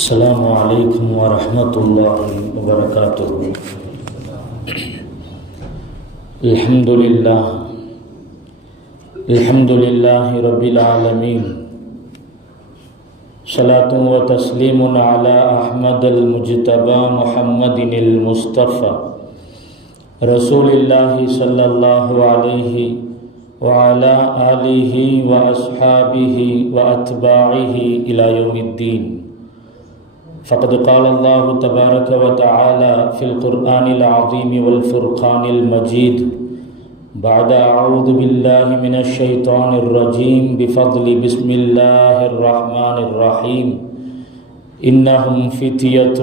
السلام عليكم ورحمة الله وبركاته. الحمد لله رب العالمين. صلاة وتسليم على أحمد المجتبى محمد المصطفى رسول الله صلى الله عليه وعلى آله وأصحابه وأتباعه إلى يوم الدين. فقد قال الله تبارك وتعالى في القرآن العظيم والفرقان المجيد بعد أعوذ بالله من الشيطان الرجيم بفضل بسم الله الرحمن الرحيم إنهم فتية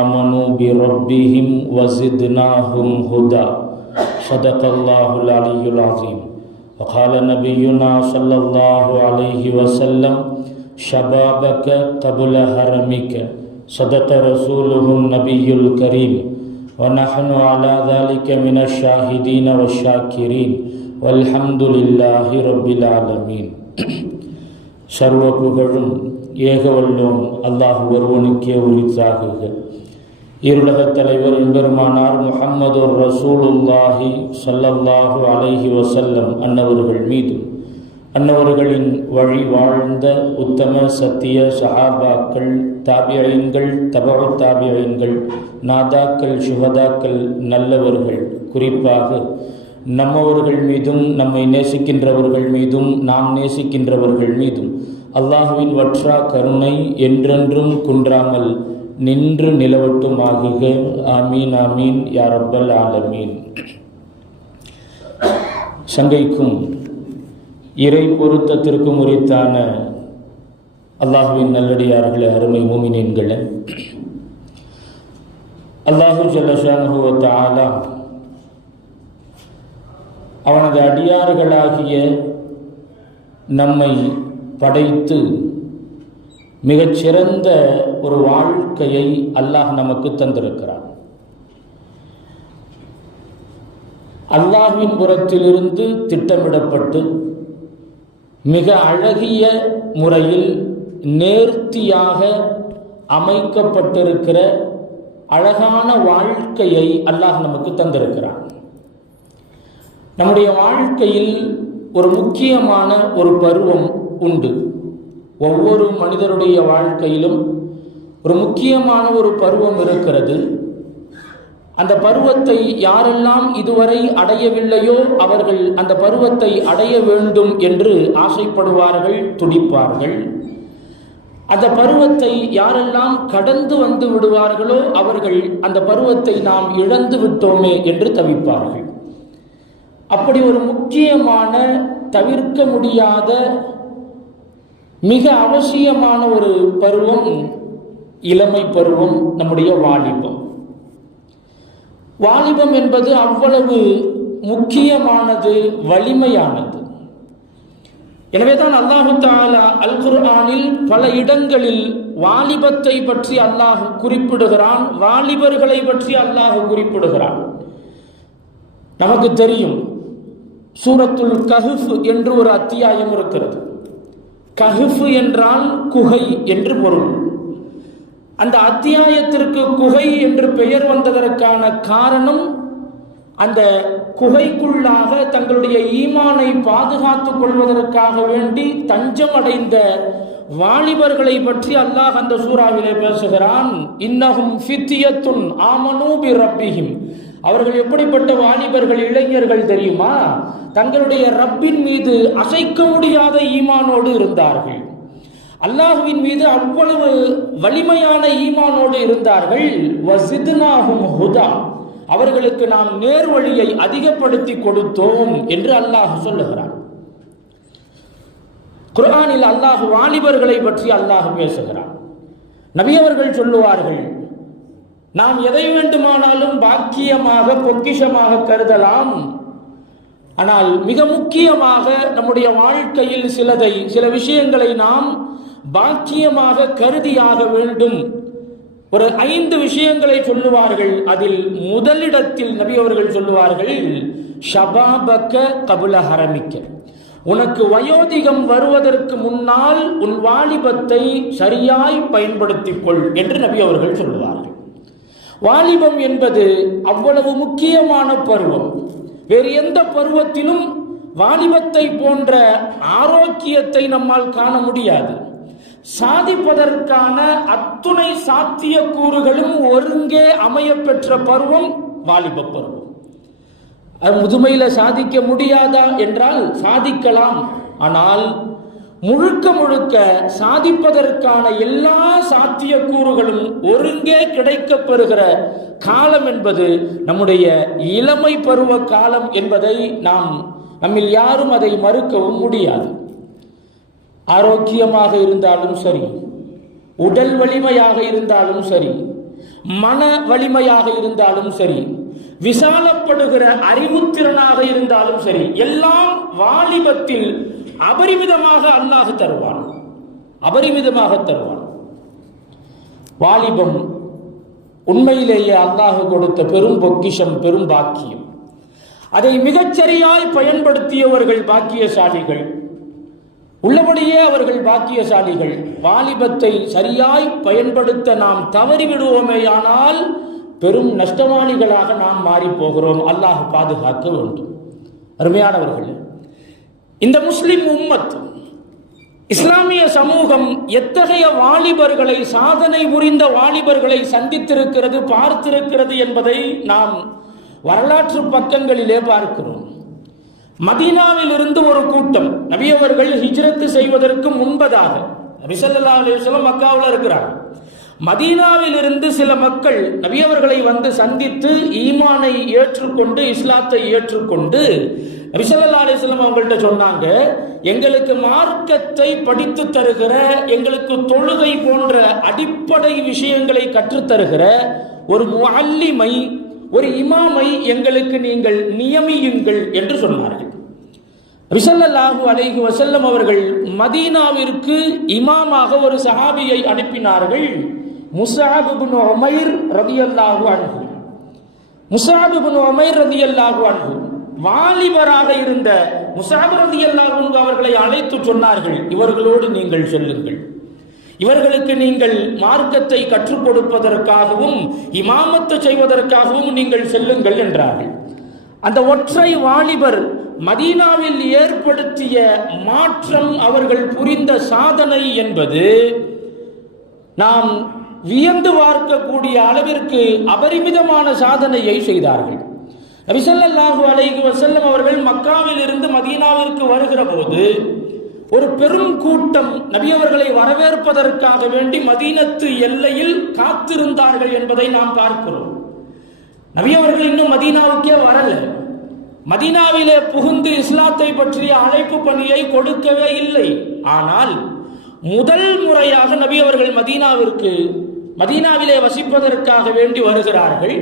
آمنوا بربهم وزدناهم هدى صدق الله العلي العظيم. وقال نبينا صلى الله عليه وسلم شبابك قبل هرمك صدق رسوله النبي الكريم ونحن على ذلك من الشاهدين والشاكرين والحمد لله رب العالمين. சர்வ புகழும் ஏகவல்லோன் அல்லாஹ் ஒருவனுக்கே உரித்தாகுக. இருலகத் தலைவர் எம்பெருமானார் முஹம்மது ரசூலுல்லாஹி ஸல்லல்லாஹு அலைஹி வஸல்லம் அன்னவர்கள் மீதும் அன்னவர்களின் வழி வாழ்ந்த உத்தம சத்திய சஹாபாக்கள், தாபியீன்கள், தபஉ தாபியீன்கள், நாதாக்கள், சுஹதாக்கள், நல்லவர்கள், குறிப்பாக நம்மவர்கள் மீதும் நம்மை நேசிக்கின்றவர்கள் மீதும் நாம் நேசிக்கின்றவர்கள் மீதும் அல்லாஹுவின் வற்றா கருணை என்றென்றும் குன்றாமல் நின்று நிலவட்டுமாகுக. ஆமீன் ஆமீன் யா ரப்பல் ஆலமீன். சங்கைக்கும் இறை பொருத்தத்திற்கும் உரித்தான அல்லாஹுவின் நல்லடியார்களே, அருமை மூமினீன்களே, அல்லாஹு ஜல்ல ஷானுஹு வ தஆலா அவனது அடியார்களாகிய நம்மை படைத்து மிகச்சிறந்த ஒரு வாழ்க்கையை அல்லாஹ் நமக்கு தந்திருக்கிறான். அல்லாஹ்வின் புறத்திலிருந்து திட்டமிடப்பட்டு மிக அழகிய முறையில் நேர்த்தியாக அமைக்கப்பட்டிருக்கிற அழகான வாழ்க்கையை அல்லாஹ் நமக்கு தந்திருக்கிறான். நம்முடைய வாழ்க்கையில் ஒரு முக்கியமான ஒரு பருவம் உண்டு. ஒவ்வொரு மனிதருடைய வாழ்க்கையிலும் ஒரு முக்கியமான ஒரு பருவம் இருக்கிறது. அந்த பருவத்தை யாரெல்லாம் இதுவரை அடையவில்லையோ அவர்கள் அந்த பருவத்தை அடைய வேண்டும் என்று ஆசைப்படுவார்கள், துடிப்பார்கள். அந்த பருவத்தை யாரெல்லாம் கடந்து வந்து விடுவார்களோ அவர்கள் அந்த பருவத்தை நாம் இழந்து விட்டோமே என்று தவிப்பார்கள். அப்படி ஒரு முக்கியமான, தவிர்க்க முடியாத, மிக அவசியமான ஒரு பருவம் இளமை பருவம், நம்முடைய வாலிபம். வாலிபம் என்பது அவ்வளவு முக்கியமானது, வலிமையானது. எனவேதான் அல்லாஹு தஆலா அல் குர்ஆனில் பல இடங்களில் வாலிபத்தை பற்றி அல்லாஹ் குறிப்பிடுகிறான், வாலிபர்களை பற்றி அல்லாஹ் குறிப்பிடுகிறான். நமக்கு தெரியும், சூரத்துல் கஹ்ஃப் என்று ஒரு அத்தியாயம் இருக்கிறது. கஹ்ஃப் என்றால் குகை என்று பொருள். அந்த அத்தியாயத்திற்கு குகை என்று பெயர் வந்ததற்கான காரணம், அந்த குகைக்குள்ளாக தங்களுடைய ஈமானை பாதுகாத்துக் கொள்வதற்காக வேண்டி தஞ்சம் அடைந்த வாலிபர்களை பற்றி அல்லாஹ் அந்த சூறாவிலே பேசுகிறான். இன்னஹும் ஃபித்யத்துன் ஆமனூ பிரப்பிஹிம். அவர்கள் எப்படிப்பட்ட வாலிபர்கள், இளைஞர்கள் தெரியுமா? தங்களுடைய ரப்பின் மீது அசைக்க முடியாத ஈமானோடு இருந்தார்கள். அல்லாஹ்வின் மீது அவ்வளவு வலிமையான ஈமானோடு இருந்தார்கள். வஸித்னாஹும் ஹுதா. அவர்களுக்கு நாம் நேர்வழியை அதிகப்படுத்தி கொடுத்தோம் என்று அல்லாஹ் சொல்லுகிறார். குர்ஆனில் அல்லாஹ் வாலிபர்களை பற்றி அல்லாஹ் பேசுகிறார். நபி அவர்கள் சொல்லுவார்கள், நாம் எதை வேண்டுமானாலும் பாக்கியமாக, பொக்கிஷமாக கருதலாம். ஆனால் மிக முக்கியமாக நம்முடைய வாழ்க்கையில் சில விஷயங்களை நாம் பாக்கியமாக கருதியாக வேண்டும். ஒரு 5 விஷயங்களை சொல்லுவார்கள். அதில் முதலிடத்தில் நபி அவர்கள் சொல்லுவார்கள், ஷபாபக கபுல ஹரமிக்க. உனக்கு வயோதிகம் வருவதற்கு முன்னால் உன் வாலிபத்தை சரியாய் பயன்படுத்திக் கொள் என்று நபி அவர்கள் சொல்லுவார்கள். வாலிபம் என்பது அவ்வளவு முக்கியமான பருவம். வேறு எந்த பருவத்திலும் வாலிபத்தை போன்ற ஆரோக்கியத்தை நம்மால் காண முடியாது. சாதிப்பதற்கான அத்துணை சாத்தியக்கூறுகளும் ஒருங்கே அமைய பெற்ற பருவம் வாலிப பருவம். முதுமையில சாதிக்க முடியாதா என்றால் சாதிக்கலாம். ஆனால் முழுக்க முழுக்க சாதிப்பதற்கான எல்லா சாத்தியக்கூறுகளும் ஒருங்கே கிடைக்கப் பெறுகிற காலம் என்பது நம்முடைய இளமை பருவ காலம் என்பதை நம்மில் யாரும் அதை மறுக்கவும் முடியாது. ஆரோக்கியமாக இருந்தாலும் சரி, உடல் வலிமையாக இருந்தாலும் சரி, மன வலிமையாக இருந்தாலும் சரி, விசாலப்படுகிற அறிவுத்திறனாக இருந்தாலும் சரி, எல்லாம் வாலிபத்தில் அபரிமிதமாக அல்லாஹ் தருவான். அபரிமிதமாக தருவான். வாலிபம் உண்மையிலேயே அல்லாஹ் கொடுத்த பெரும் பொக்கிஷம், பெரும் பாக்கியம். அதை மிகச்சரியாய் பயன்படுத்தியவர்கள் பாக்கியசாலிகள். உள்ளபடியே அவர்கள் பாக்கியசாலிகள். வாலிபத்தை சரியாய் பயன்படுத்த நாம் தவறிவிடுவோமேயானால் பெரும் நஷ்டவாளிகளாக நாம் மாறி போகிறோம். அல்லாஹ் பாதுகாக்க வேண்டும். அருமையானவர்கள், இந்த முஸ்லிம் உம்மத், இஸ்லாமிய சமூகம் எத்தகைய வாலிபர்களை, சாதனை புரிந்த வாலிபர்களை சந்தித்திருக்கிறது, பார்த்திருக்கிறது என்பதை நாம் வரலாற்று பக்கங்களிலே பார்க்கிறோம். மதீனாவில் இருந்து ஒரு கூட்டம், நபி அவர்கள் ஹிஜ்ரத் செய்வதற்கு முன்பதாக, நபி ஸல்லல்லாஹு அலைஹி வஸல்லம் மக்காவில் இருக்கிறார். மதீனாவில் இருந்து சில மக்கள் நபி அவர்களை வந்து சந்தித்து ஈமானை ஏற்றுக்கொண்டு, இஸ்லாத்தை ஏற்றுக்கொண்டு, நபி ஸல்லல்லாஹு அலைஹி வஸல்லம் அவங்கள்ட்ட சொன்னாங்க, எங்களுக்கு மார்க்கத்தை படித்து தருகிற, எங்களுக்கு தொழுகை போன்ற அடிப்படை விஷயங்களை கற்றுத்தருகிற ஒரு முஅல்லிமை, ஒரு இமாமை எங்களுக்கு நீங்கள் நியமியுங்கள் என்று சொன்னார்கள். நபி ஸல்லல்லாஹு அலைஹி வஸல்லம் அவர்கள் மதீனாவிற்கு இமாமாக ஒரு சஹாபியை அனுப்பினார்கள். முஸ்அப் இப்னு உமைர் ரலியல்லாஹு அன்ஹு. முஸ்அப் இப்னு உமைர் ரலியல்லாஹு அன்ஹு வாலிபராக இருந்த முஸ்அப் ரலியல்லாஹு அன்ஹு அவர்களை அழைத்து சொன்னார்கள், இவர்களோடு நீங்கள் செல்லுங்கள், இவர்களுக்கு நீங்கள் மார்க்கத்தை கற்றுக் கொடுப்பதற்காகவும் இமாமத்து செய்வதற்காகவும் நீங்கள் செல்லுங்கள் என்றார்கள். அந்த ஒற்றை வாலிபர் மதீனாவில் ஏற்படுத்திய மாற்றம், அவர்கள் புரிந்த சாதனை என்பது நாம் வியந்து பார்க்கக்கூடிய அளவிற்கு அபரிமிதமான சாதனையை செய்தார்கள். நபி ஸல்லல்லாஹு அலைஹி வஸல்லம் அவர்கள் மக்காவில் இருந்து மதீனாவிற்கு வருகிற போது ஒரு பெரும் கூட்டம் நபி அவர்களை வரவேற்பதற்காக வேண்டி மதீனத்து எல்லையில் காத்திருந்தார்கள் என்பதை நாம் பார்க்கிறோம். நபி அவர்கள் இன்னும் மதீனாவுக்கே வரல. மதீனாவிலே புகுந்து இஸ்லாத்தை பற்றிய அழைப்பு பணியை கொடுக்கவே இல்லை. ஆனால் முதல் முறையாக நபி அவர்கள் மதீனாவிலே வசிப்பதற்காக வேண்டி வருகிறார்கள்.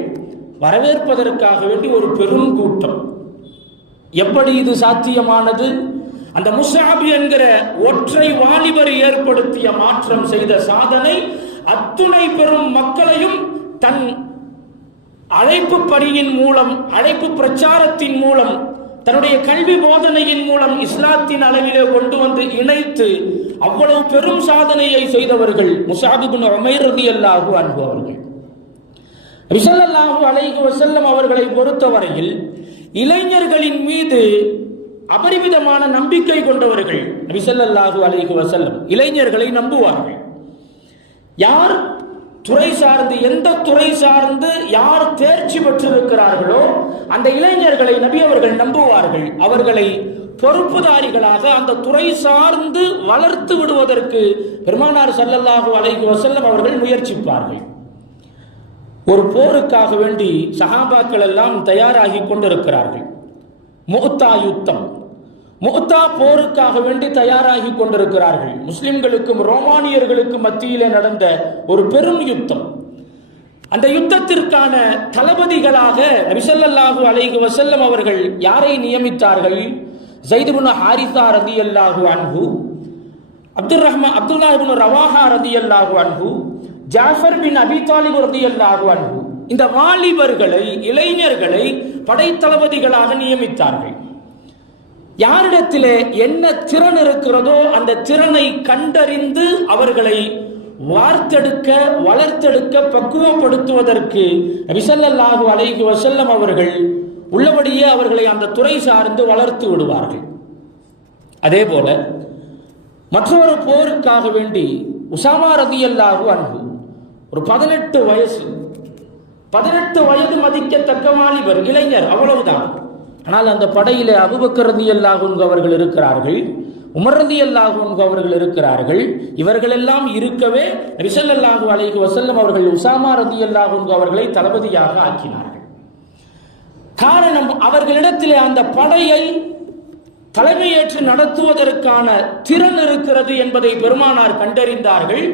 வரவேற்பதற்காக வேண்டி ஒரு பெரும் கூட்டம். எப்படி இது சாத்தியமானது? அந்த முஸ்அப் என்கிற ஒற்றை வாலிபர் ஏற்படுத்திய மாற்றம், செய்த சாதனை, அத்துணை பெரும் மக்களையும் தன் அழைப்பு பணியின் மூலம், அழைப்பு பிரச்சாரத்தின் மூலம், தன்னுடைய கல்வி போதனையின் மூலம் இஸ்லாத்தின் அளவிலே கொண்டு வந்து இணைத்து அவ்வளவு பெரும் சாதனையை செய்தவர்கள் முஸ்அப் இப்னு உமைர் ரலியல்லாஹு அன்ஹு அவர்கள். நபி ஸல்லல்லாஹு அலைஹி வஸல்லம் அவர்களை பொறுத்தவரையில் இளைஞர்களின் மீது அபரிமிதமான நம்பிக்கை கொண்டவர்கள். நபி ஸல்லல்லாஹு அலைஹி வஸல்லம் இளைஞர்களை நம்புவார்கள். யார் துறை சார்ந்து, எந்த துறை சார்ந்து யார் தேர்ச்சி பெற்றிருக்கிறார்களோ அந்த இளைஞர்களை நபி அவர்கள் நம்புவார்கள். அவர்களை பொறுப்புதாரிகளாக அந்த துறை சார்ந்து வளர்த்து விடுவதற்கு பெருமானார் ஸல்லல்லாஹு அலைஹி வஸல்லம் அவர்கள் முயற்சிப்பார்கள். ஒரு போருக்காக வேண்டி சஹாபாக்கள் எல்லாம் தயாராகி கொண்டிருக்கிறார்கள். முஅத்தா யுத்தம், முஅத்தா போருக்காக வேண்டி தயாராகி கொண்டிருக்கிறார்கள். முஸ்லிம்களுக்கும் ரோமானியர்களுக்கும் மத்தியிலே நடந்த ஒரு பெரும் யுத்தம். அந்த யுத்தத்திற்கான தளபதிகளாக நபி ஸல்லல்லாஹு அலைஹி வஸல்லம் அவர்கள் யாரை நியமித்தார்கள்? ஸைத் இப்னு ஹாரிஸா ரலியல்லாஹு அன்ஹு, அப்துல்லாஹ் இப்னு ரவாஹா ரலியல்லாஹு அன்ஹு, ஜாஃபர் பின் அபி தாலிப் ரலியல்லாஹு அன்ஹு. இந்த வாலிபர்களை, இளைஞர்களை படைத்தளபதிகளாக நியமித்தார்கள். யாரிடத்திலே என்ன திறன் இருக்கிறதோ அந்த திறனை கண்டறிந்து அவர்களை வார்த்தெடுக்க வளர்த்தெடுக்க பக்குவப்படுத்துவதற்கு நபி ஸல்லல்லாஹு அலைஹி வஸல்லம் அவர்கள் உள்ளபடியே அவர்களை அந்த துறை சார்ந்து வளர்த்து விடுவார்கள். அதே போல மற்றொரு போருக்காக வேண்டி உசாமா ரலியல்லாஹு அன்ஹு ஒரு 18 வயது மதிக்கத்தக்க வாலிபர், இளைஞர், அவ்வளவுதான். ஆனால் அந்த படையிலே அபூபக்கர் ரலியல்லாஹு அன்ஹு அவர்கள் இருக்கிறார்கள், உமர் ரலியல்லாஹு அன்ஹு அவர்கள் இருக்கிறார்கள். இவர்கள் எல்லாம் இருக்கவே நபி ஸல்லல்லாஹு அலைஹி வஸல்லம் அவர்கள் உசாமா ரலியல்லாஹு அன்ஹு அவர்களை தளபதியாக ஆக்கினார்கள். காரணம், அவர்களிடத்திலே அந்த படையை தலைமையேற்று நடத்துவதற்கான திறன் இருக்கிறது என்பதை பெருமானார் கண்டறிந்தார்கள்.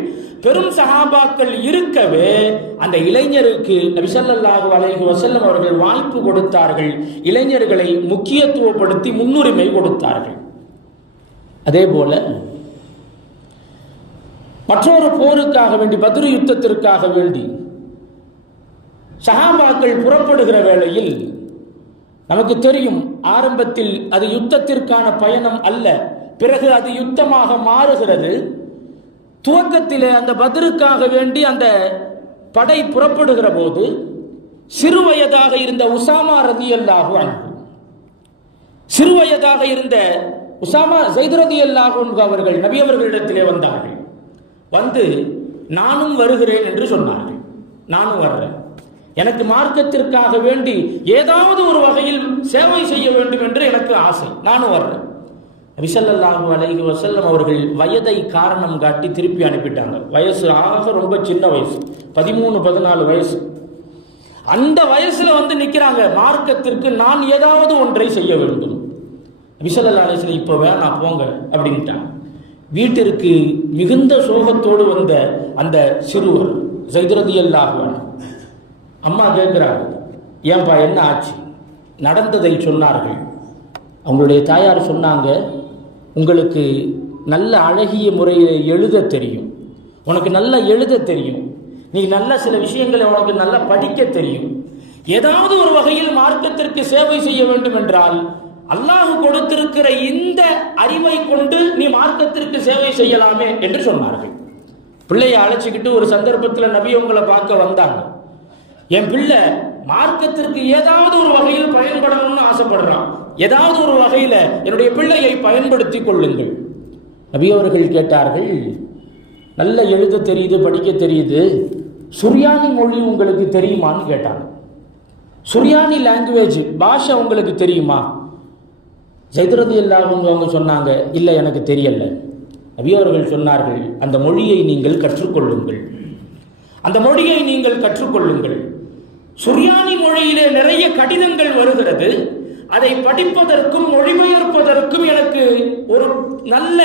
பெரும் சஹாபாக்கள் இருக்கவே அந்த இளைஞருக்கு நபி ஸல்லல்லாஹு அலைஹி வஸல்லம் அவர்கள் வாய்ப்பு கொடுத்தார்கள். இளைஞர்களை முக்கியத்துவப்படுத்தி முன்னுரிமை கொடுத்தார்கள். அதே போல மற்றொரு போருக்காக வேண்டி, பத்ரு யுத்தத்திற்காக வேண்டி சஹாபாக்கள் புறப்படுகிற வேளையில் நமக்கு தெரியும், ஆரம்பத்தில் அது யுத்தத்திற்கான பயணம் அல்ல, பிறகு அது யுத்தமாக மாறுகிறது. துவக்கத்திலே அந்த பத்ருக்காக வேண்டி அந்த படை புறப்படுகிற போது சிறுவயதாக இருந்த உசாமா ரலியல்லாஹு அன்ஹு, சிறுவயதாக இருந்த உசாமா ஸைத் ரலியல்லாஹு அன்ஹு அவர்கள் நபி அவர்களிடத்திலே வந்தார்கள். வந்து நானும் வருகிறேன் என்று சொன்னார்கள். நானும் வர்றேன், எனக்கு மார்க்கத்திற்காக வேண்டி ஏதாவது ஒரு வகையில் சேவை செய்ய வேண்டும் என்று எனக்கு ஆசை, நானும் வர்றேன். நபி ஸல்லல்லாஹு அலைஹி வஸல்லம் அவர்கள் வயதை காரணம் காட்டி திருப்பி அனுப்பிட்டாங்க. வயசு ஆக ரொம்ப சின்ன வயசு, 13-14 வயசு. அந்த வயசுல வந்து நிக்கிறாங்க, மார்க்கத்திற்கு நான் ஏதாவது ஒன்றை செய்ய வேண்டும். நபி ஸல்லல்லாஹு அலைஹி வஸல்லம் இப்போ வேணாம் போங்க அப்படின்ட்டாங்க. வீட்டிற்கு மிகுந்த சோகத்தோடு வந்த அந்த சிறுவர் ஸைத் ரலியல்லாஹு அன்ஹு அம்மா கேட்கிறாங்க, ஏன்பா என்ன ஆச்சு? நடந்ததை சொன்னார்கள். அவங்களுடைய தாயார் சொன்னாங்க, உங்களுக்கு நல்ல அழகிய முறையில் எழுத தெரியும், உனக்கு நல்லா எழுத தெரியும், நீ நல்ல சில விஷயங்களை உனக்கு நல்லா படிக்க தெரியும், ஏதாவது ஒரு வகையில் மார்க்கத்திற்கு சேவை செய்ய வேண்டும் என்றால் அல்லாஹ் கொடுத்திருக்கிற இந்த அறிவை கொண்டு நீ மார்க்கத்திற்கு சேவை செய்யலாமே என்று சொன்னார்கள். பிள்ளையை அழைச்சிக்கிட்டு ஒரு சந்தர்ப்பத்தில் நபி உங்களை பார்க்க வந்தாங்க. என் பிள்ளை மார்க்கத்திற்கு ஏதாவது ஒரு வகையில் பயன்படணும்னு ஆசைப்படுறான், ஏதாவது ஒரு வகையில் என்னுடைய பிள்ளையை பயன்படுத்தி கொள்ளுங்கள். நபி அவர்கள் கேட்டார்கள், நல்ல எழுத தெரியுது, படிக்க தெரியுது, சுரியானி மொழி உங்களுக்கு தெரியுமான்னு கேட்டாங்க. சுரியானி லாங்குவேஜ் பாஷை உங்களுக்கு தெரியுமா? ஸைத் ரலியல்லாஹு அன்ஹு அவங்க சொன்னாங்க, இல்லை எனக்கு தெரியல. நபி அவர்கள் சொன்னார்கள், அந்த மொழியை நீங்கள் கற்றுக்கொள்ளுங்கள், அந்த மொழியை நீங்கள் கற்றுக்கொள்ளுங்கள். சுரியானி மொழியிலே நிறைய கடிதங்கள் வருகிறது, அதை படிப்பதற்கும் மொழிபெயர்ப்பதற்கும் எனக்கு ஒரு நல்ல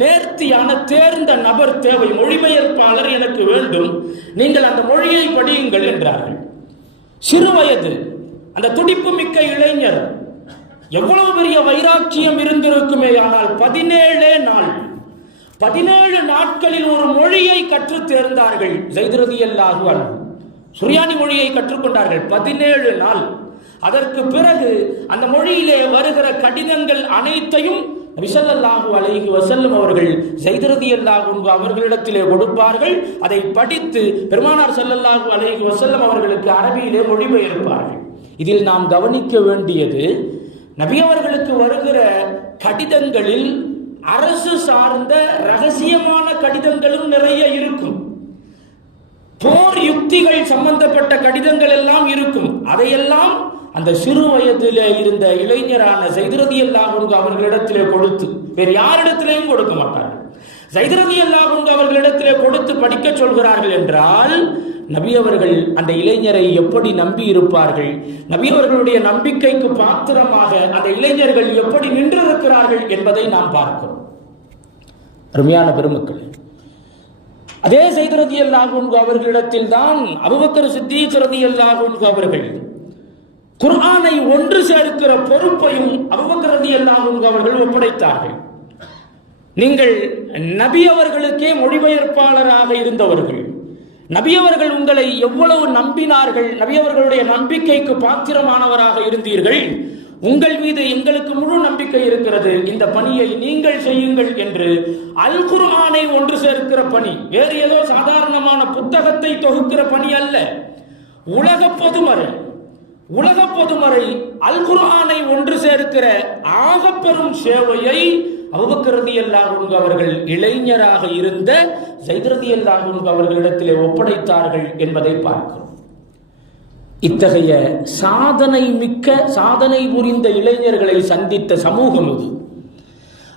நேர்த்தியான தேர்ந்த நபர் தேவை, மொழிபெயர்ப்பாளர் எனக்கு வேண்டும், நீங்கள் அந்த மொழியை படியுங்கள் என்றார்கள். சிறு வயது அந்த துடிப்பு மிக்க இளைஞர், எவ்வளவு பெரிய வைராக்கியம் இருந்திருக்குமே. ஆனால் 17 நாட்களில் ஒரு மொழியை கற்று தேர்ந்தார்கள் ஸைத் ரலியல்லாஹு அன்ஹு. சுரியானி மொழியை கற்றுக்கொண்டார்கள் 17 நாள். அதற்கு பிறகு அந்த மொழியிலே வருகிற கடிதங்கள் அனைத்தையும் நபி ஸல்லல்லாஹு அலைஹி வஸல்லம் அவர்கள் ஸைத் ரலியல்லாஹு அன்ஹு அவர்களிடத்திலே கொடுப்பார்கள். அதை படித்து பெருமானார் ஸல்லல்லாஹு அலைஹி வஸல்லம் அவர்களுக்கு அரபியிலே மொழிபெயர்ப்பார்கள். இதில் நாம் கவனிக்க வேண்டியது, நபி அவர்களுக்கு வருகிற கடிதங்களில் அரசு சார்ந்த ரகசியமான கடிதங்களும் நிறைய இருக்கும், போர் யுக்திகள் சம்பந்தப்பட்ட கடிதங்கள் எல்லாம் இருக்கும். அதையெல்லாம் அந்த சிறு வயதிலே இருந்த இளைஞரான ஸைத் ரலியல்லாஹு அன்ஹு அவர்களிடத்திலே கொடுத்து, வேறு யாரிடத்திலேயும் கொடுக்க மாட்டார்கள், ஸைத் ரலியல்லாஹு அன்ஹு அவர்களிடத்திலே கொடுத்து படிக்க சொல்கிறார்கள் என்றால் நபி அவர்கள் அந்த இளைஞரை எப்படி நம்பி இருப்பார்கள், நபி அவர்களுடைய நம்பிக்கைக்கு பாத்திரமாக அந்த இளைஞர்கள் எப்படி நின்றிருக்கிறார்கள் என்பதை நாம் பார்க்கிறோம். அருமையான பெருமக்கள், அதே ஸைத் ரலியல்லாஹு அன்ஹு அவர்களிடத்தில் தான் அபூபக்கர் சித்தீக் ரலியல்லாஹு அன்ஹு அவர்கள் குர்ஆனை ஒன்று சேர்க்கிற பொறுப்பையும் அபூபக்கர் ரலியல்லாஹு அன்ஹு அவர்கள் ஒப்படைத்தார்கள். நீங்கள் நபி அவர்களுக்கே மொழிபெயர்ப்பாளராக இருந்தவர்கள், நபி அவர்கள் உங்களை எவ்வளவு நம்பினார்கள், நபி அவர்களுடைய நம்பிக்கைக்கு பாத்திரமானவராக இருந்தீர்கள். உங்கள் மீது எங்களுக்கு முழு நம்பிக்கை இருக்கிறது, இந்த பணியை நீங்கள் செய்யுங்கள் என்று அல் குர்ஆனை ஒன்று சேர்க்கிற பணி. வேறு ஏதோ சாதாரணமான புத்தகத்தை தொகுக்கிற பணி அல்ல. உலக பொதுமறை அல் குர்ஆனை ஒன்று சேர்க்கிற ஆகப்பெரும் சேவையை அபூபக்கர் ரலியல்லாஹு அன்ஹு அவர்கள் இளைஞராக இருந்த ஸைத் ரலியல்லாஹு அன்ஹு அவர்களிடத்திலே ஒப்படைத்தார்கள் என்பதை பார்க்கிறோம். இத்தகைய சாதனை புரிந்த இளைஞர்களை சந்தித்த சமூகம் இது.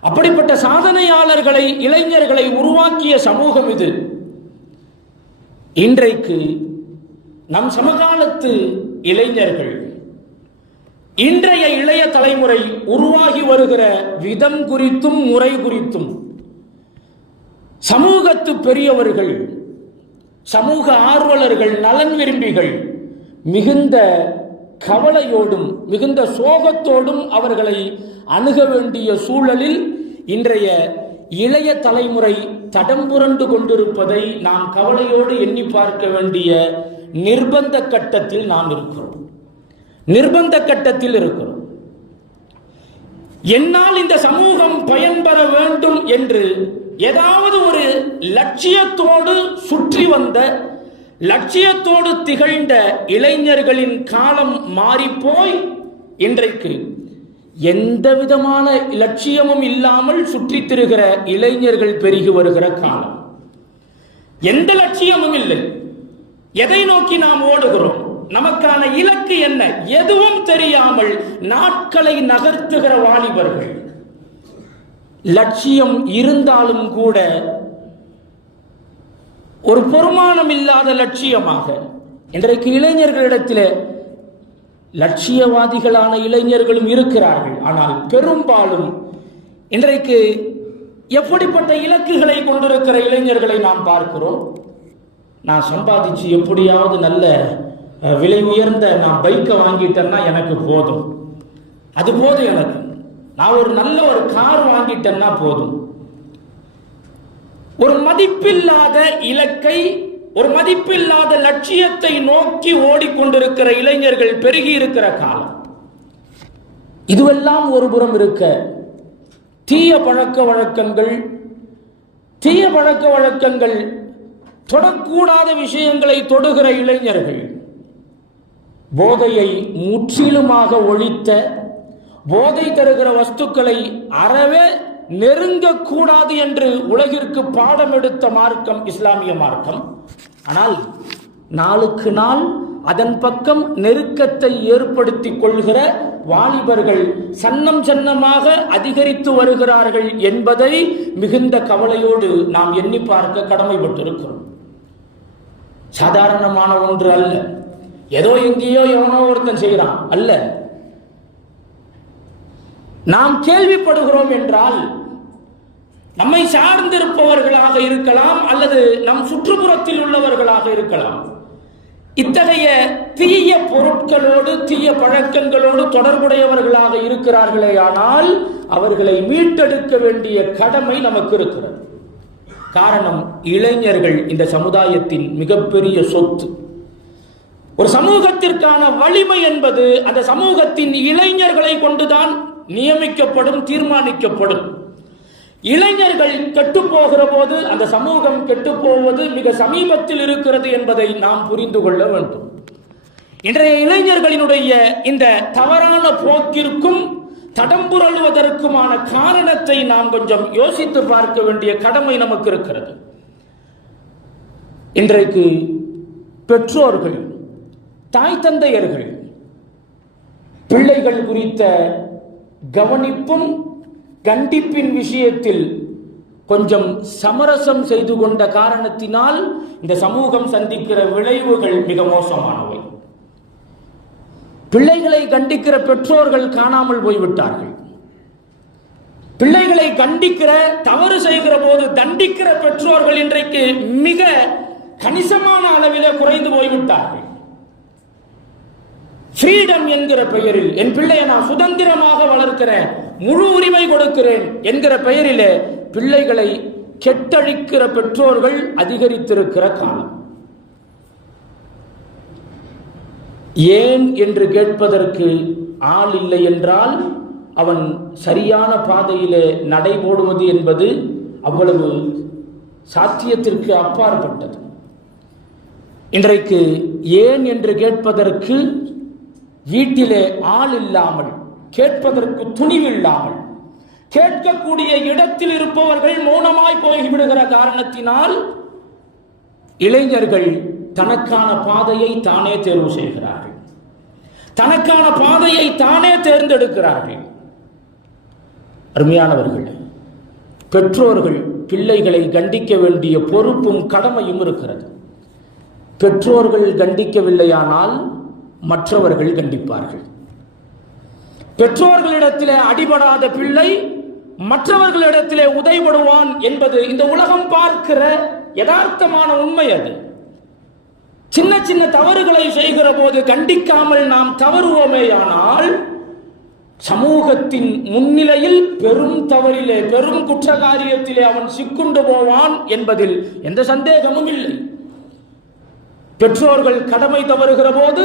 அப்படிப்பட்ட சாதனையாளர்களை, இளைஞர்களை உருவாக்கிய சமூகம் இது. இன்றைக்கு நம் சமகாலத்து இளைஞர்கள், இன்றைய இளைய தலைமுறை உருவாகி வருகிற விதம் குறித்தும் முறை குறித்தும் சமூகத்து பெரியவர்கள், சமூக ஆர்வலர்கள், நலன் விரும்பிகள் மிகுந்த கவலையோடும் மிகுந்த சோகத்தோடும் அவர்களை அணுக வேண்டிய சூழலில் இன்றைய இளைய தலைமுறை தடம் புரண்டு கொண்டிருப்பதை நாம் கவலையோடு எண்ணி பார்க்க வேண்டிய நிர்பந்த கட்டத்தில் நாம் இருக்கிறோம். என்னால் இந்த சமூகம் பயன்பெற வேண்டும் என்று ஏதாவது ஒரு லட்சியத்தோடு சுற்றி வந்த, லட்சியத்தோடு திகழ்ந்த இளைஞர்களின் காலம் மாறிப்போய் இன்றைக்கு எந்த விதமான லட்சியமும் இல்லாமல் சுற்றித் திரிகிற இளைஞர்கள் பெருகி வருகிற காலம். எந்த லட்சியமும் இல்லை. எதை நோக்கி நாம் ஓடுகிறோம், நமக்கான இலக்கு என்ன, எதுவும் தெரியாமல் நாட்களை நகர்த்துகிற வாலிபர்கள். லட்சியம் இருந்தாலும் கூட ஒரு பொறுமானம் இல்லாத லட்சியமாக இன்றைக்கு இளைஞர்களிடத்தில் லட்சியவாதிகளான இளைஞர்களும் இருக்கிறார்கள். ஆனால் பெரும்பாலும் இன்றைக்கு எப்படிப்பட்ட இலக்குகளை கொண்டிருக்கிற இளைஞர்களை நாம் பார்க்கிறோம். நான் சம்பாதிச்சு எப்படியாவது நல்ல விலை உயர்ந்த நான் பைக்கை வாங்கிட்டேன்னா எனக்கு போதும், அது போதும் எனக்கு, நான் ஒரு நல்ல ஒரு கார் வாங்கிட்டேன்னா போதும். ஒரு மதிப்பில்லாத இலக்கை, ஒரு மதிப்பில்லாத லட்சியத்தை நோக்கி ஓடிக்கொண்டிருக்கிற இளைஞர்கள் பெருகி இருக்கிற காலம். இதுவெல்லாம் ஒரு புறம் இருக்க, தீய பழக்க வழக்கங்கள், தொடக்கூடாத விஷயங்களை தொடுகிற இளைஞர்கள், போதையை முற்றிலுமாக ஒழித்த, போதை தருகிற வஸ்துக்களை அறவே நெருங்கக்கூடாது என்று உலகிற்கு பாடம் எடுத்த மார்க்கம் இஸ்லாமிய மார்க்கம். ஆனால் நாளுக்கு நாள் அதன் பக்கம் நெருக்கத்தை ஏற்படுத்திக் கொள்கிற வாலிபர்கள் சன்னமாக அதிகரித்து வருகிறார்கள் என்பதை மிகுந்த கவலையோடு நாம் எண்ணி பார்க்க கடமைப்பட்டிருக்கிறோம். சாதாரணமான ஒன்று அல்ல, ஏதோ எங்கேயோ எவனோ ஒருத்தன் செய்கிறான் அல்ல. நாம் கேள்விப்படுகிறோம் என்றால் நம்மை சார்ந்திருப்பவர்களாக இருக்கலாம், அல்லது நம் சுற்றுப்புறத்தில் உள்ளவர்களாக இருக்கலாம். இத்தகைய தீய பொருட்களோடு, தீய பழக்கங்களோடு தொடர்புடையவர்களாக இருக்கிறார்களே, ஆனால் அவர்களை மீட்டெடுக்க வேண்டிய கடமை நமக்கு இருக்கிறது. காரணம், இளைஞர்கள் இந்த சமுதாயத்தின் மிகப்பெரிய சொத்து. ஒரு சமூகத்திற்கான வலிமை என்பது அந்த சமூகத்தின் இளைஞர்களை கொண்டுதான் நியமிக்கப்படும், தீர்மானிக்கப்படும். இளைஞர்கள் கெட்டுப்போகிற போது அந்த சமூகம் கெட்டுப்போவது மிக சமீபத்தில் இருக்கிறது என்பதை நாம் புரிந்து கொள்ள வேண்டும். இன்றைய இளைஞர்களினுடைய இந்த தவறான போக்கிற்கும் தடம்புரளுவதற்குமான காரணத்தை நாம் கொஞ்சம் யோசித்து பார்க்க வேண்டிய கடமை நமக்கு இருக்கிறது. இன்றைக்கு பெற்றோர்கள், தாய் தந்தையர்கள் பிள்ளைகள் குறித்த கவனிப்பும் கண்டிப்பின் விஷயத்தில் கொஞ்சம் சமரசம் செய்து கொண்ட காரணத்தினால் இந்த சமூகம் சந்திக்கிற விளைவுகள் மிக மோசமானவை. பிள்ளைகளை கண்டிக்கிற பெற்றோர்கள் காணாமல் போய்விட்டார்கள். பிள்ளைகளை கண்டிக்கிற, தவறு செய்கிற போது தண்டிக்கிற பெற்றோர்கள் இன்றைக்கு மிக கணிசமான அளவில் குறைந்து போய்விட்டார்கள். ஃப்ரீடம் என்கிற பெயரில் என் பிள்ளையை நான் சுதந்திரமாக வளர்க்கிறேன், முழு உரிமை கொடுக்கிறேன் என்கிற பெயரிலே பிள்ளைகளை கெட்டழிக்கிற பெற்றோர்கள் அதிகரித்திருக்கிற காலம். ஏன் என்று கேட்பதற்கு ஆள் இல்லை என்றால் அவன் சரியான பாதையிலே நடைபோடுவது என்பது அவ்வளவு சாத்தியத்திற்கு அப்பாற்பட்டது. இன்றைக்கு ஏன் என்று கேட்பதற்கு வீட்டிலே ஆள் இல்லாமல், கேட்பதற்கு துணிவில்லாமல், கேட்கக்கூடிய இடத்தில் இருப்பவர்கள் மௌனமாய் போய்விடுகிற காரணத்தினால் இளைஞர்கள் தனக்கான பாதையை தானே தேர்வு செய்கிறார்கள், தனக்கான பாதையை தானே தேர்ந்தெடுக்கிறார்கள். அருமையானவர்கள், பெற்றோர்கள் பிள்ளைகளை கண்டிக்க வேண்டிய பொறுப்பும் கடமையும் இருக்கிறது. பெற்றோர்கள் கண்டிக்கவில்லையானால் மற்றவர்கள் கண்டிப்பார்கள். பெற்றோர்களிடத்திலே அடிபடாத பிள்ளை மற்றவர்களிடத்திலே உதைபடுவான் என்பது இந்த உலகம் பார்க்கிற யதார்த்தமான உண்மை. அது சின்ன சின்ன தவறுகளை செய்கிற போது கண்டிக்காமல் நாம் தவறுவோமேயானால் சமூகத்தின் முன்னிலையில் பெரும் தவறிலே, பெரும் குற்றகாரியத்திலே அவன் சிக்குண்டு போவான் என்பதில் எந்த சந்தேகமும் இல்லை. பெற்றோர்கள் கடமை தவறுகிற போது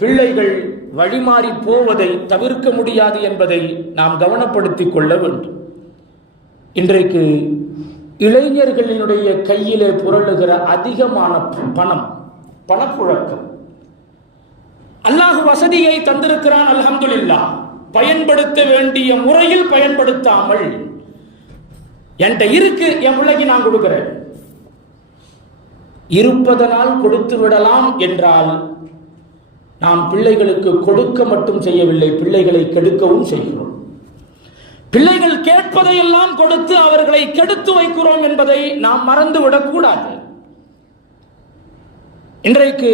பிள்ளைகள் வழிமாறி போவதை தவிர்க்க முடியாது என்பதை நாம் கவனப்படுத்திக் கொள்ள வேண்டும். இன்றைக்கு இளைஞர்களினுடைய கையிலே புரளுகிற அதிகமான பணப்புழக்கம், அல்லாஹ் வசதியை தந்திருக்கிறான், அல்ஹம்துலில்லாஹ். பயன்படுத்த வேண்டிய முறையில் பயன்படுத்தாமல் என்கிட்ட இருக்கு, என் பிள்ளைக்கு நான் கொடுக்கிறேன், இருப்பதனால் கொடுத்து விடலாம் என்றால் நாம் பிள்ளைகளுக்கு கொடுக்க மட்டும் செய்யவில்லை, பிள்ளைகளை கெடுக்கவும் செய்கிறோம். பிள்ளைகள் கேட்பதையெல்லாம் கொடுத்து அவர்களை கெடுத்து வைக்கிறோம் என்பதை நாம் மறந்துவிடக்கூடாது. இன்றைக்கு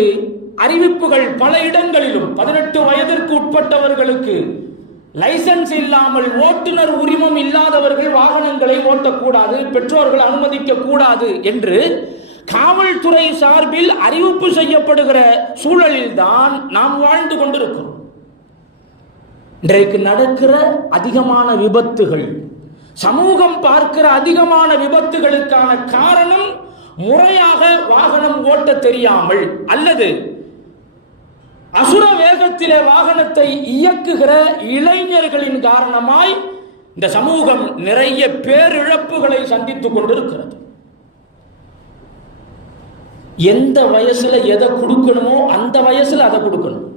அறிவிப்புகள் பல இடங்களிலும் 18 வயதிற்கு உட்பட்டவர்களுக்கு லைசன்ஸ் இல்லாமல், ஓட்டுநர் உரிமம் இல்லாதவர்கள் வாகனங்களை ஓட்டக்கூடாது, பெற்றோர்கள் அனுமதிக்க கூடாது என்று காவல்துறை சார்பில் அறிவிப்பு செய்யப்படுகிற சூழலில் தான் நாம் வாழ்ந்து கொண்டிருக்கிறோம். இன்றைக்கு நடக்கிற அதிகமான விபத்துகள், சமூகம் பார்க்கிற அதிகமான விபத்துகளுக்கான காரணம் முறையாக வாகனம் ஓட்ட தெரியாமல் அல்லது அசுர வேகத்திலே வாகனத்தை இயக்குகிற இளைஞர்களின் காரணமாய் இந்த சமூகம் நிறைய பேரிழப்புகளை சந்தித்துக் கொண்டிருக்கிறது. எந்த வயசுல எதை கொடுக்கணுமோ அந்த வயசுல அதை கொடுக்கணும்.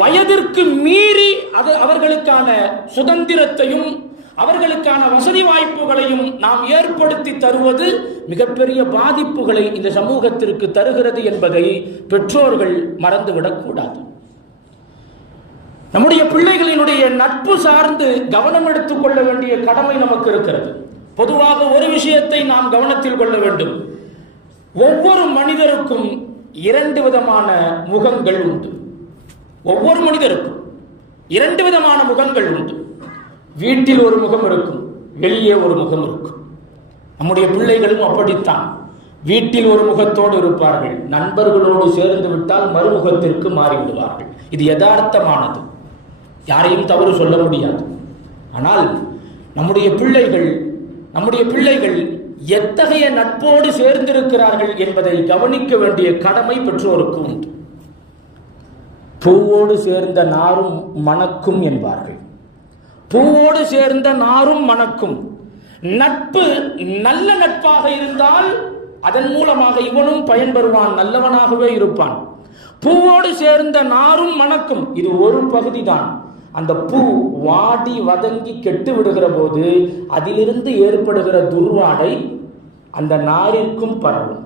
வயதிற்கு மீறி அது அவர்களுக்கான சுதந்திரத்தையும் அவர்களுக்கான வசதி வாய்ப்புகளையும் நாம் ஏற்படுத்தி தருவது மிகப்பெரிய பாதிப்புகளை இந்த சமூகத்திற்கு தருகிறது என்பதை பெற்றோர்கள் மறந்துவிடக்கூடாது. நம்முடைய பிள்ளைகளினுடைய நட்பு சார்ந்து கவனம் எடுத்துக் கொள்ள வேண்டிய கடமை நமக்கு இருக்கிறது. பொதுவாக ஒரு விஷயத்தை நாம் கவனத்தில் கொள்ள வேண்டும். ஒவ்வொரு மனிதருக்கும் 2 விதமான முகங்கள் உண்டு. ஒவ்வொரு மனிதருக்கும் 2 விதமான முகங்கள் உண்டு. வீட்டில் ஒரு முகம் இருக்கும், வெளியே ஒரு முகம் இருக்கும். நம்முடைய பிள்ளைகளும் அப்படித்தான். வீட்டில் ஒரு முகத்தோடு இருப்பார்கள், நண்பர்களோடு சேர்ந்து விட்டால் மறுமுகத்திற்கு மாறிவிடுவார்கள். இது யதார்த்தமானது, யாரையும் தவறு சொல்ல முடியாது. ஆனால் நம்முடைய பிள்ளைகள் எத்தகைய நட்போடு சேர்ந்திருக்கிறார்கள் என்பதை கவனிக்க வேண்டிய கடமை பெற்றோருக்கு உண்டு. பூவோடு சேர்ந்த நாரும் மணக்கும் என்பார்கள். பூவோடு சேர்ந்த நாரும் மணக்கும். நட்பு நல்ல நட்பாக இருந்தால் அதன் மூலமாக இவனும் பயன்பெறுவான், நல்லவனாகவே இருப்பான். பூவோடு சேர்ந்த நாரும் மணக்கும், இது ஒரு பகுதி தான். அந்த பூ வாடி வதங்கி கெட்டு விடுகிற போது அதிலிருந்து ஏற்படுகிற துர்வாடை அந்த நாரிற்கும் பரவும்.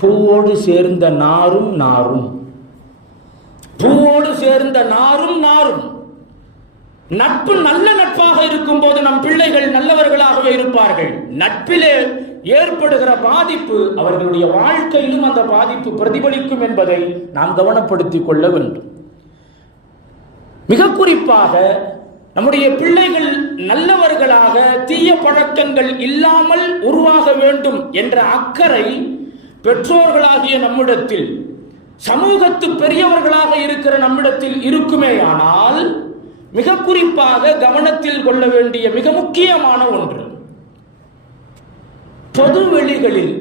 பூவோடு சேர்ந்த நாரும் பூவோடு சேர்ந்த நாரும். நட்பு நல்ல நட்பாக இருக்கும் போது நம் பிள்ளைகள் நல்லவர்களாகவே இருப்பார்கள். நட்பிலே ஏற்படுகிற பாதிப்பு அவர்களுடைய வாழ்க்கையிலும் அந்த பாதிப்பு பிரதிபலிக்கும் என்பதை நாம் கவனப்படுத்திக் கொள்ள வேண்டும். மிக குறிப்பாக நம்முடைய பிள்ளைகள் நல்லவர்களாக, தீய பழக்கங்கள் இல்லாமல் உருவாக வேண்டும் என்ற அக்கறை பெற்றோர்களாகிய நம்மிடத்தில், சமூகத்து பெரியவர்களாக இருக்கிற நம்மிடத்தில் இருக்குமேயானால் மிக குறிப்பாக கவனத்தில் கொள்ள வேண்டிய மிக முக்கியமான ஒன்று, பொதுவெளிகளில்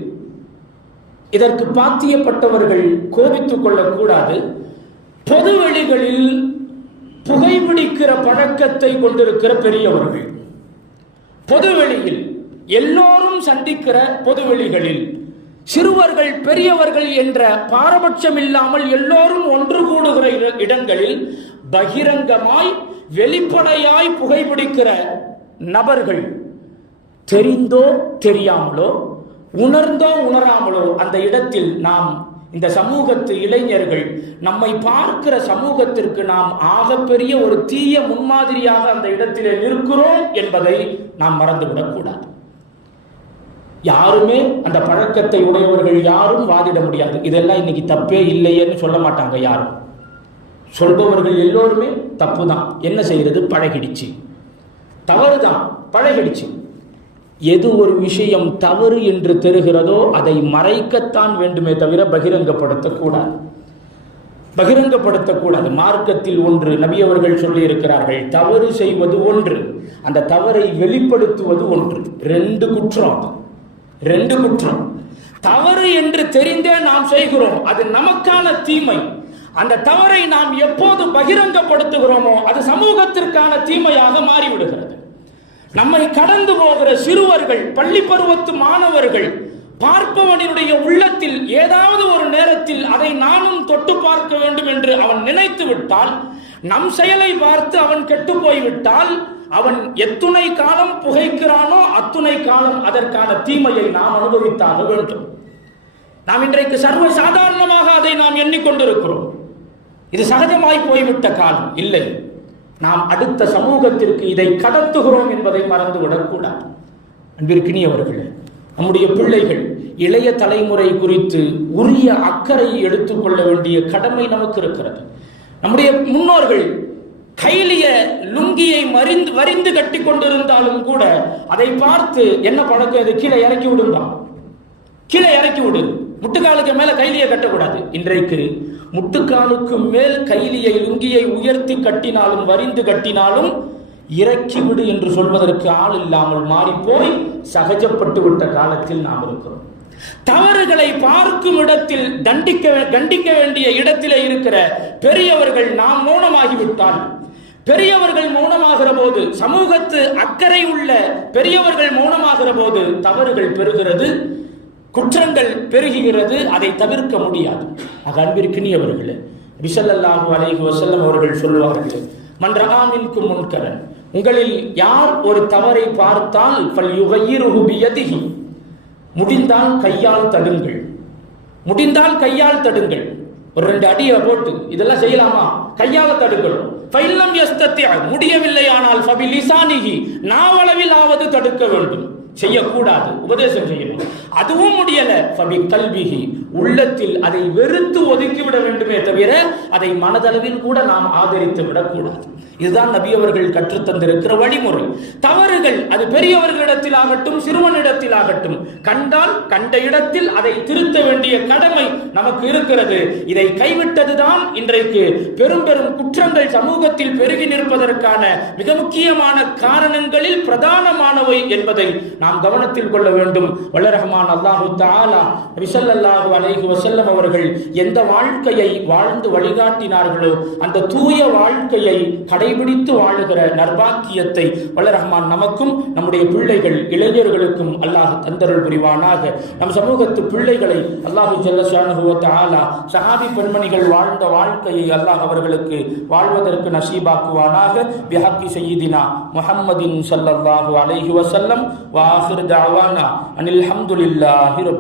இதற்கு பாத்தியப்பட்டவர்கள் கோபித்துக் கொள்ளக்கூடாது. பொதுவெளிகளில் புகைப்பிடிக்கிற பழக்கத்தை கொண்டிருக்கிற பெரியவர்கள், பொதுவெளியில் எல்லோரும் சந்திக்கிற பொதுவெளிகளில் சிறுவர்கள் பெரியவர்கள் என்ற பாரபட்சம் இல்லாமல் எல்லோரும் ஒன்று கூடுகிற இடங்களில் பகிரங்கமாய் வெளிப்படையாய் புகைப்பிடிக்கிற நபர்கள் தெரிந்தோ தெரியாமலோ உணர்ந்தோ உணராமலோ அந்த இடத்தில் நாம், இந்த சமூகத்து இளைஞர்கள், நம்மை பார்க்கிற சமூகத்திற்கு நாம் ஆகப்பெரிய ஒரு தீய முன்மாதிரியாக அந்த இடத்திலே நிற்கிறோம் என்பதை நாம் மறந்துவிடக் கூடாது. யாருமே அந்த பழக்கத்தை உடையவர்கள் யாரும் வாதிட முடியாது. இதெல்லாம் இன்னைக்கு தப்பே இல்லையேன்னு சொல்ல மாட்டாங்க யாரும். சொல்பவர்கள் எல்லோருமே தப்பு தான். என்ன செய்யறது? பழகிடுச்சு, தவறுதான், பழகிடுச்சு. எது ஒரு விஷயம் தவறு என்று தெரிகிறதோ அதை மறைக்கத்தான் வேண்டுமே தவிர பகிரங்கப்படுத்தக்கூடாது. பகிரங்கப்படுத்தக்கூடாது. மார்க்கத்தில் ஒன்று, நபி அவர்கள் சொல்லி இருக்கிறார்கள், தவறு செய்வது ஒன்று, அந்த தவறை வெளிப்படுத்துவது ஒன்று. ரெண்டு குற்றம். தவறு என்று தெரிந்தே நாம் செய்கிறோம், அது நமக்கான தீமை. அந்த தவறை நாம் எப்போது பகிரங்கப்படுத்துகிறோமோ அது சமூகத்திற்கான தீமையாக மாறிவிடுகிறது. நம்மை கடந்து போகிற சிறுவர்கள், பள்ளி பருவத்து மாணவர்கள், பார்ப்பவனுடைய உள்ளத்தில் ஏதாவது ஒரு நேரத்தில் அதை நானும் தொட்டு பார்க்க வேண்டும் என்று அவன் நினைத்து விட்டால், நம் செயலை பார்த்து அவன் கெட்டு போய்விட்டால், அவன் எத்துணை காலம் புகைக்கிறானோ அத்துணை காலம் அதற்கான தீமையை நாம் அனுபவித்தாக வேண்டும். நாம் இன்றைக்கு சர்வ சாதாரணமாக அதை நாம் எண்ணிக்கொண்டிருக்கிறோம். இது சகஜமாய் போய்விட்ட காலம் இல்லை. நாம் அடுத்த சமூகத்திற்கு இதை கடத்துகிறோம் என்பதை மறந்துவிடக்கூடாது. அன்பிற்கினியவர்களே, நம்முடைய பிள்ளைகள், இளைய தலைமுறை குறித்து உரிய அக்கறை எடுத்துக்கொள்ள வேண்டிய கடமை நமக்கு இருக்கிறது. நம்முடைய முன்னோர்கள் கைலிய லுங்கியை வரிந்து கட்டி கொண்டிருந்தாலும் கூட அதை பார்த்து என்ன பழக்கம், அது கீழே இறக்கி விடுங்க, கீழே இறக்கி விடு, முட்டுக்காலுக்கு மேல கைலியை கட்டக்கூடாது. இன்றைக்கு முட்டுக்காலுக்கு மேல் கைலியை லுங்கியை உயர்த்தி கட்டினாலும் வரிந்து கட்டினாலும் இறக்கி விடு என்று சொல்வதற்கு ஆள் இல்லாமல் மாறி போய் சகஜப்பட்டு விட்ட காலத்தில் நாம் இருக்கிறோம். தவறுகளை பார்க்கும் இடத்தில் கண்டிக்க வேண்டிய இடத்திலே இருக்கிற பெரியவர்கள் நாம் மௌனமாகிவிட்டால், பெரியவர்கள் மௌனமாகிற போது, சமூகத்து அக்கறை உள்ள பெரியவர்கள் மௌனமாகிற போது தவறுகள் பெறுகிறது, குற்றங்கள் பெருகுகிறது. அதை தவிர்க்க முடியாது. அன்பிற்கினியவர்களே, ஸல்லல்லாஹு அலைஹி வஸல்லம் அவர்கள் சொல்வார்கள், மன் ரஆ மின்கும் முன்கரன், உங்களில் யார் ஒரு தவறை பார்த்தால் ஃபல்யுகையிருஹு பியதிஹி, முடிந்தால் கையால் தடுங்கள், முடிந்தால் கையால் தடுங்கள். ஒரு 2 அடியை போட்டு இதெல்லாம் செய்யலாமா? கையால் தடுக்கணும். ஃபைல்லம் யஸ்தத்தி, முடியவில்லை ஆனால் ஃபபிலிசானிஹி, நாவளவிலாவது தடுக்க வேண்டும். செய்யக்கூடாது, உபதேசம் செய்யணும். அதுவும் முடியல, ஃபபி கல்பிஹி, உள்ளத்தில் அதை வெறுத்து ஒதுக்கிவிட வேண்டுமே தவிர அதை மனதளவில் கூட நாம் ஆதரித்து விடக்கூடாது. இதுதான் நபி அவர்கள் கற்றுத்தந்திருக்கிற வழிமுறை. தவறுகள் அது பெரியவர்களிடத்தில் ஆகட்டும் சிறுவனிடத்தில் ஆகட்டும், கண்டால் கண்ட இடத்தில் அதை திருத்த வேண்டிய கடமை நமக்கு இருக்கிறது. இதை கைவிட்டதுதான் இன்றைக்கு பெரும் பெரும் குற்றங்கள் சமூகத்தில் பெருகி நிற்பதற்கான மிக முக்கியமான காரணங்களில் பிரதானமானவை என்பதை நாம் கவனத்தில் கொள்ள வேண்டும். வல்லரஹ்மான் அல்லாஹு தஆலா நபி ஸல்லல்லாஹு அலைஹி வஸல்லம் அவர்கள் எந்த வாழ்க்கையை வாழ்ந்து வழிகாட்டினார்களோ அந்த தூய வாழ்க்கையை கடைபிடித்து வாழுகிற நற்பாக்கியத்தை வல்லரஹ்மான் நமக்கும் நம்முடைய பிள்ளைகள் இளைஞர்களுக்கும் அல்லாஹ் தந்தருள் புரிவானாக. நம் சமூகத்து பிள்ளைகளை அல்லாஹு ஜல்ல ஷானஹு வ தஆலா சஹாபி பெண்மணிகள் வாழ்ந்த வாழ்க்கையை அல்லாஹ் அவர்களுக்கு வாழ்வதற்கு நசீபாக்குவானாக. பிஹக்கி சய்யிதினா முஹம்மதின் ஸல்லல்லாஹு அலைஹி வஸல்லம் வ ஆகிர் தஅவானா அனில் ஹம்துலில்லாஹி ரப்பி